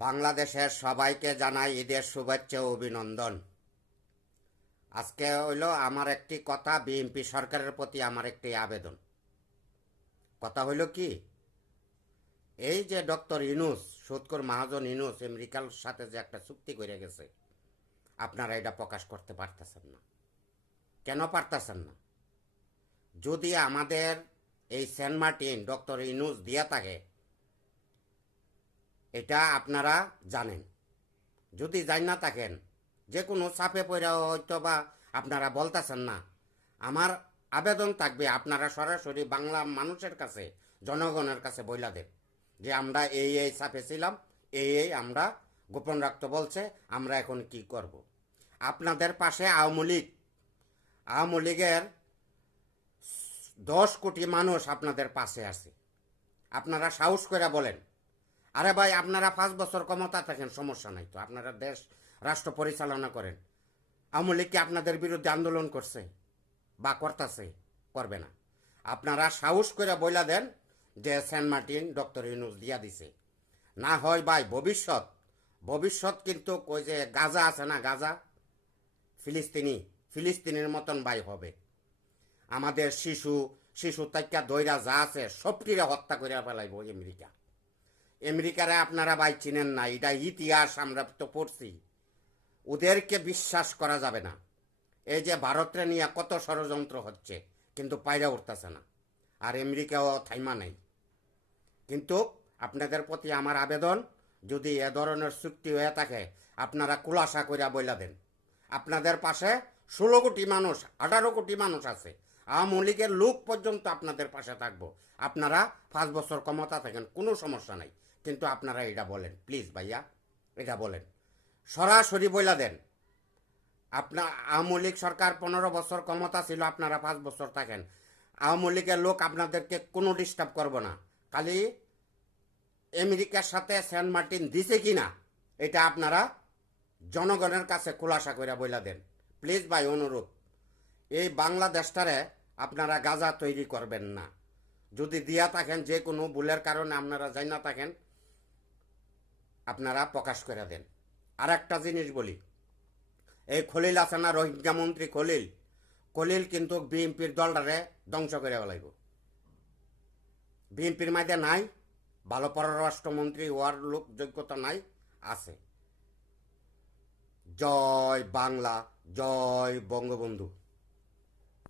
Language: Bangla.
বাংলাদেশের সবাইকে জানাই ঈদের শুভেচ্ছা ও অভিনন্দন। আজকে হইল আমার একটি কথা, বিএনপি সরকারের প্রতি আমার একটি আবেদন। কথা হইল কি, এই যে ডক্টর ইউনূস, সুৎখোর মহাজন ইউনূস আমেরিকার সাথে যে একটা চুক্তি করে গেছে, আপনারা এটা প্রকাশ করতে পারতেছেন না। কেন পারতেছেন না? যদি আমাদের এই সেন্ট মার্টিন ডক্টর ইউনূস দিয়া থাকে, এটা আপনারা জানেন। যদি জান না থাকেন, যে কোনো চাপে পড়ে হয়তো বা আপনারা বলতেছেন না, আমার আবেদন থাকবে আপনারা সরাসরি বাংলা মানুষের কাছে, জনগণের কাছে বইলা দেন যে আমরা এই চাপে ছিলাম, এই আমরা গোপন রাখতে বলছে, আমরা এখন কি করব। আপনাদের পাশে আওয়ামী লীগের 10 কোটি মানুষ আপনাদের পাশে আছে। আপনারা সাহস করে বলেন, আরে ভাই আপনারা 5 বছর ক্ষমতা থাকেন, সমস্যা নাই তো, আপনারা দেশ রাষ্ট্র পরিচালনা করেন। আওয়ামী লীগ কি আপনাদের বিরুদ্ধে আন্দোলন করছে বা করতেছে? করবে না। আপনারা সাহস করে বইলা দেন যে সেন্ট মার্টিন ডক্টর ইউনূস দিয়া দিছে। না হয় ভাই ভবিষ্যৎ কিন্তু ওই যে গাজা আছে না, গাজা ফিলিস্তিনের মতন ভাই হবে। আমাদের শিশু তাইকা দইরা যা আছে সবটিরে হত্যা করে ফেলাইব আমেরিকারে। আপনারা ভাই চিনেন না, এটা ইতিহাস, আমরা তো পড়ছি। ওদেরকে বিশ্বাস করা যাবে না। এই যে ভারতরে নিয়ে কত ষড়যন্ত্র হচ্ছে, কিন্তু পায়রা উঠতেছে না, আর আমেরিকাও থাইমা নেই। কিন্তু আপনাদের প্রতি আমার আবেদন, যদি এ ধরনের চুক্তি হয়ে থাকে, আপনারা খুলাসা করিয়া বইলা দেন। আপনাদের পাশে 16 কোটি মানুষ, 18 কোটি মানুষ আছে। আওয়ামী লীগের লোক পর্যন্ত আপনাদের পাশে থাকবো। আপনারা 5 বছর ক্ষমতা থাকেন, কোনো সমস্যা নাই। কিন্তু আপনারা এটা বলেন, প্লিজ ভাইয়া, এটা বলেন, সরাসরি বইলা দেন। আপনার আওয়ামী লীগ সরকার 15 বছর ক্ষমতা ছিল, আপনারা 5 বছর থাকেন। আওয়ামী লীগের লোক আপনাদেরকে কোনো ডিস্টার্ব করবো না। খালি আমেরিকার সাথে সেন্ট মার্টিন দিছে কিনা এটা আপনারা জনগণের কাছে খোলাসা করে বইলা দেন। প্লিজ ভাই, অনুরোধ, এই বাংলাদেশটারে আপনারা গাজা তৈরি করবেন না। যদি দিয়া থাকেন, যে কোনো ভুলের কারণে আপনারা যাই না থাকেন, আপনারা প্রকাশ করে দেন। আর একটা জিনিস বলি, এই খলিল আছে না, রোহিঙ্গা মন্ত্রী খলিল কিন্তু বিএনপির দলটারে ধ্বংস করে ফেলাইব। বিএনপির মাঝে নাই, ভালো পররাষ্ট্রমন্ত্রী হওয়ার লোক যোগ্যতা নাই, আছে। জয় বাংলা, জয় বঙ্গবন্ধু।